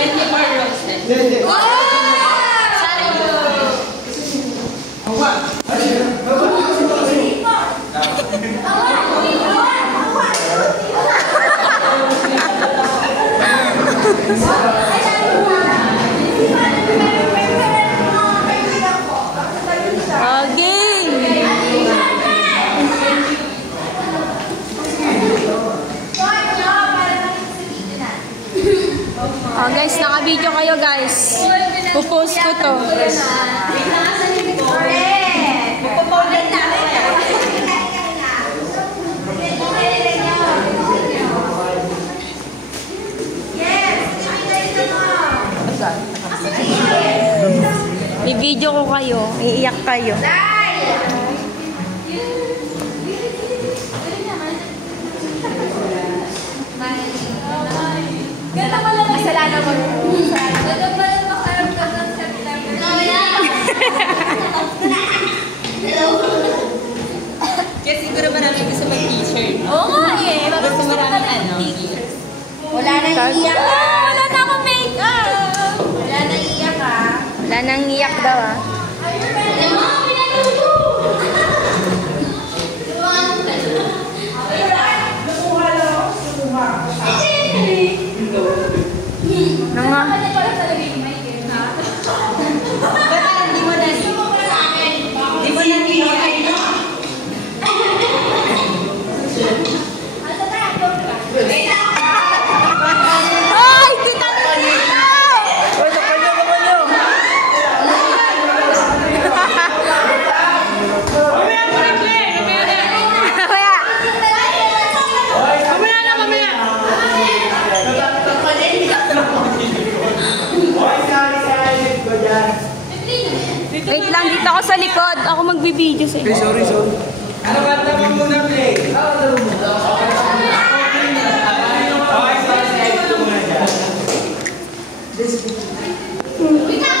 24 roses. Oh guys, naka-video kayo guys. Pupost ko to. May video ko kayo. Iiyak kayo. Ganda pala na kasalanan mo. Ganda pala makaroon ka ng September. Kaya siguro marami gusto mag-t-shirt. Oo nga eh. Gusto marami ano. Wala nang iyak ka. Wala na akong make-up. Wala nang iyak ka. Wala nang iyak daw ah. Wait lang, dito ako sa likod. Ako magbibideo sa inyo. Sorry. Ano ba naman muna play? Okay, sorry.